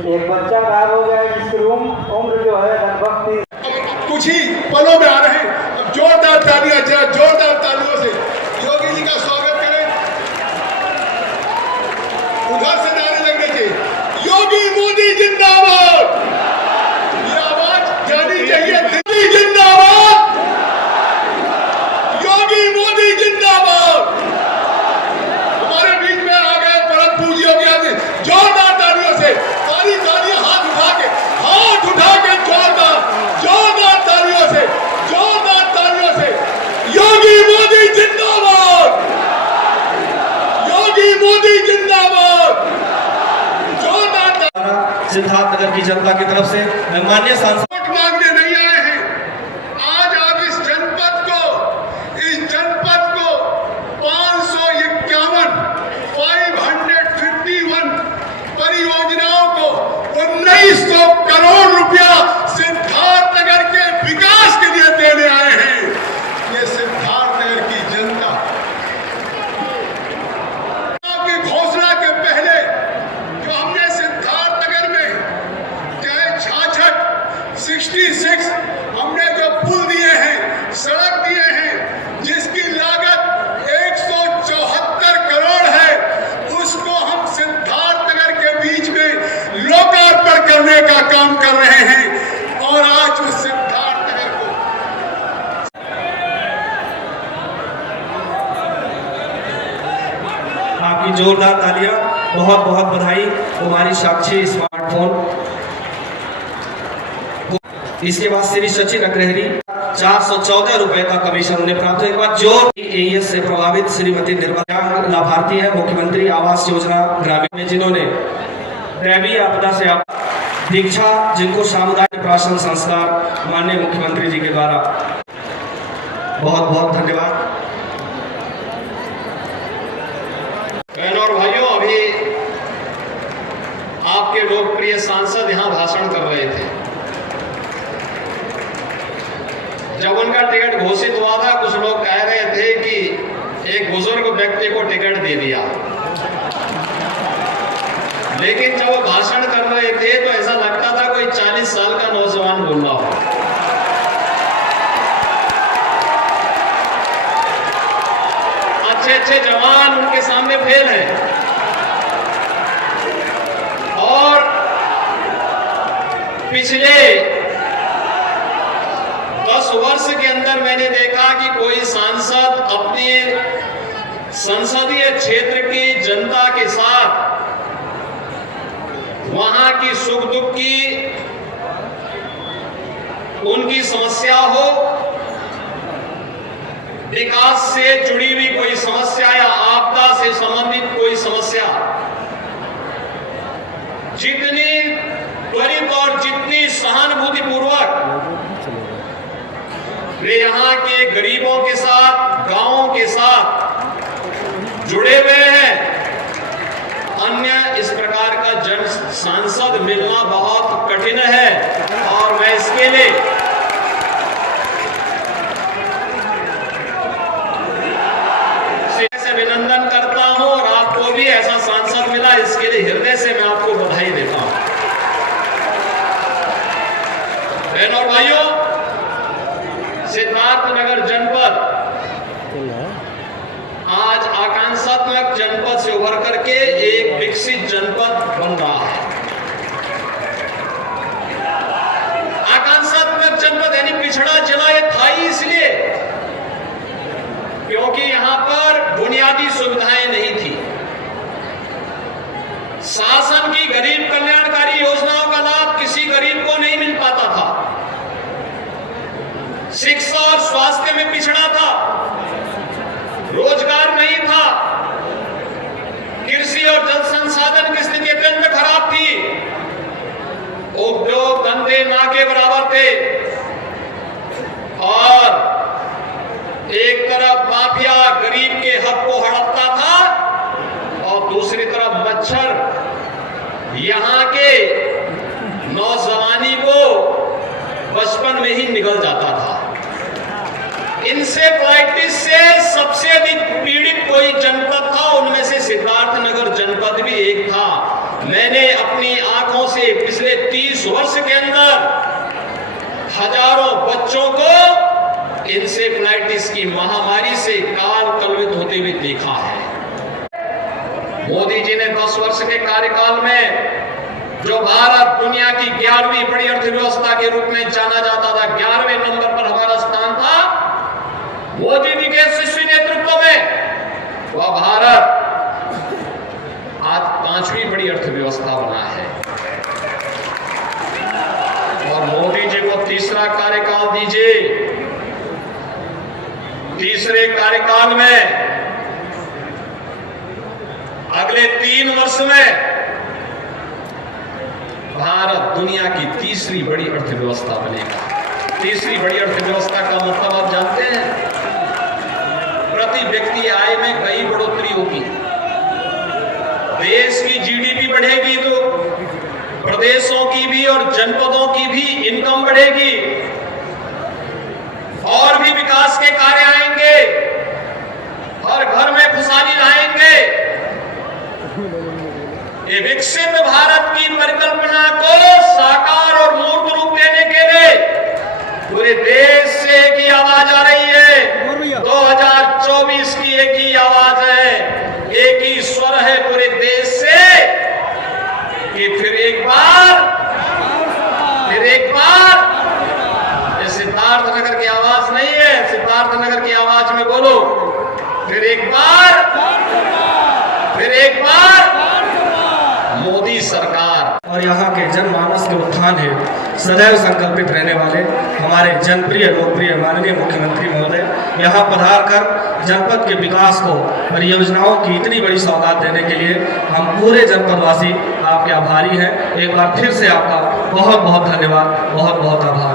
एक बच्चा गायब हो गया जिसकी उम्र जो है लगभग कुछ ही पलों में आ रहे हैं। अब जोरदार तालियां, जोरदार तालियों से योगी जी का स्वागत करें। उधर से नारे लगने चाहिए, योगी मोदी जिंदाबाद। ये आवाज जानी चाहिए, मोदी जिंदाबाद, योगी मोदी जिंदाबाद। हमारे बीच में आ गए परम पूज्य योगी। जोरदार तालियों से, तालियां हाथ उठा के जोरदार तालियों से योगी मोदी जिंदाबाद, योगी मोदी जिंदाबाद। जोरदार सिद्धार्थनगर की जनता की तरफ से माननीय सांसद वोट मांगने नहीं आए हैं। आज आप इस जनपद को 551 परियोजनाओं को 1900 करोड़ रुपया सिद्धार्थनगर के विकास के लिए देने आए हैं। ये सिद्धार्थनगर की जनता की घोषणा के पहले जो हमने सिद्धार्थनगर में चाहे 66 हमने जो पुल दिए हैं, सड़क दिए हैं, जिसकी लागत 174 करोड़ है, उसको हम सिद्धार्थनगर के बीच में लोकार्पण करने का काम कर रहे हैं। और आज उस सिद्धार्थनगर को आपकी जोरदार तालियां, बहुत बहुत बधाई। हमारी साक्षी स्मार्टफोन, इसके बाद श्री सचिन अग्रहरी 414 रुपए का कमीशन उन्हें प्राप्त हुआ। जो एईएस से प्रभावित श्रीमती निर्मला लाभार्थी है मुख्यमंत्री आवास योजना ग्रामीण में, जिन्होंने दैवीय आपदा से दीक्षा, जिनको सामुदायिक प्राशन संस्कार माननीय मुख्यमंत्री जी के द्वारा बहुत बहुत धन्यवाद। बहनों और भाइयों, अभी आपके लोकप्रिय सांसद यहां भाषण कर रहे थे। जब उनका टिकट घोषित हुआ था, कुछ लोग कह रहे थे कि एक बुजुर्ग व्यक्ति को टिकट दे दिया, लेकिन जब वो भाषण कर रहे थे तो ऐसा लगता था कोई 40 साल का नौजवान बोल रहा हो। अच्छे जवान उनके सामने फेल हैं। और पिछले 10 वर्ष के अंदर मैंने देखा कि कोई सांसद अपने संसदीय क्षेत्र की जनता के साथ वहां की सुख दुख की, उनकी समस्या हो, विकास से जुड़ी हुई कोई समस्या या आपदा से संबंधित कोई समस्या, जितनी त्वरित और जितनी सहानुभूतिपूर्वक वे यहाँ के गरीबों के साथ, गांवों के साथ जुड़े हुए हैं, अन्य इस प्रकार का जन सांसद मिलना बहुत कठिन है। और मैं इसके लिए अभिनंदन करता हूं, और आपको भी ऐसा सांसद मिला, इसके लिए हृदय से मैं आपको बधाई देता हूं। बहनों और भाइयों, सिद्धार्थनगर जनपद आज आकांक्षात्मक जनपद से उभर करके एक विकसित जनपद बन रहा है। आकांक्षात्मक जनपद यानी पिछड़ा जिला ये था ही इसलिए क्योंकि यहां पर बुनियादी सुविधाएं नहीं थी। शासन की गरीब कल्याणकारी योजनाओं का लाभ किसी गरीब को नहीं मिल पाता था। शिक्षा और स्वास्थ्य में पिछड़ा था, रोजगार नहीं था, कृषि और जल संसाधन की स्थिति अत्यंत खराब थी, उद्योग धंधे ना के बराबर थे, और एक तरफ माफिया गरीब के हक को हड़पता था और दूसरी तरफ मच्छर यहां के नौजवानी को बचपन में ही निकल जाता था। इंसेफ्लाइटिस से सबसे अधिक पीड़ित कोई जनपद था, उनमें से सिद्धार्थनगर जनपद भी एक था। मैंने अपनी आंखों से पिछले 30 वर्ष के अंदर हजारों बच्चों को इंसेफ्लाइटिस की महामारी से काल कलवित होते हुए देखा है। मोदी जी ने 10 वर्ष के कार्यकाल में जो भारत दुनिया की 11वीं बड़ी अर्थव्यवस्था के रूप में जाना जाता था, 11वें नंबर पर हमारा स्थान था, मोदी जी के यशस्वी नेतृत्व में वह भारत आज 5वीं बड़ी अर्थव्यवस्था बना है। और मोदी जी को तीसरा कार्यकाल दीजिए, तीसरे कार्यकाल में अगले 3 वर्ष में भारत दुनिया की तीसरी बड़ी अर्थव्यवस्था बनेगा। तीसरी बड़ी अर्थव्यवस्था का मतलब आप जानते हैं, प्रति व्यक्ति आय में कई बढ़ोतरी होगी, देश की जीडीपी बढ़ेगी तो प्रदेशों की भी और जनपदों की भी इनकम बढ़ेगी, और भी विकास के कार्य आएंगे, हर घर में खुशहाली लाएंगे। ये विकसित भारत की परिकल्पना को साकार और मूर्त रूप देने के लिए पूरे देश से एक ही आवाज आ रही है। 2024 की एक ही आवाज है, एक ही स्वर है पूरे देश से कि फिर एक बार ये सिद्धार्थ नगर की आवाज नहीं है, सिद्धार्थ नगर की आवाज में बोलो, फिर एक बार मोदी सरकार। और यहाँ के जनमानस के उत्थान है सदैव संकल्पित रहने वाले हमारे जनप्रिय लोकप्रिय माननीय मुख्यमंत्री महोदय यहाँ पधार कर जनपद के विकास को परियोजनाओं की इतनी बड़ी सौगात देने के लिए हम पूरे जनपदवासी आपके आभारी हैं। एक बार फिर से आपका बहुत बहुत धन्यवाद, बहुत बहुत आभार।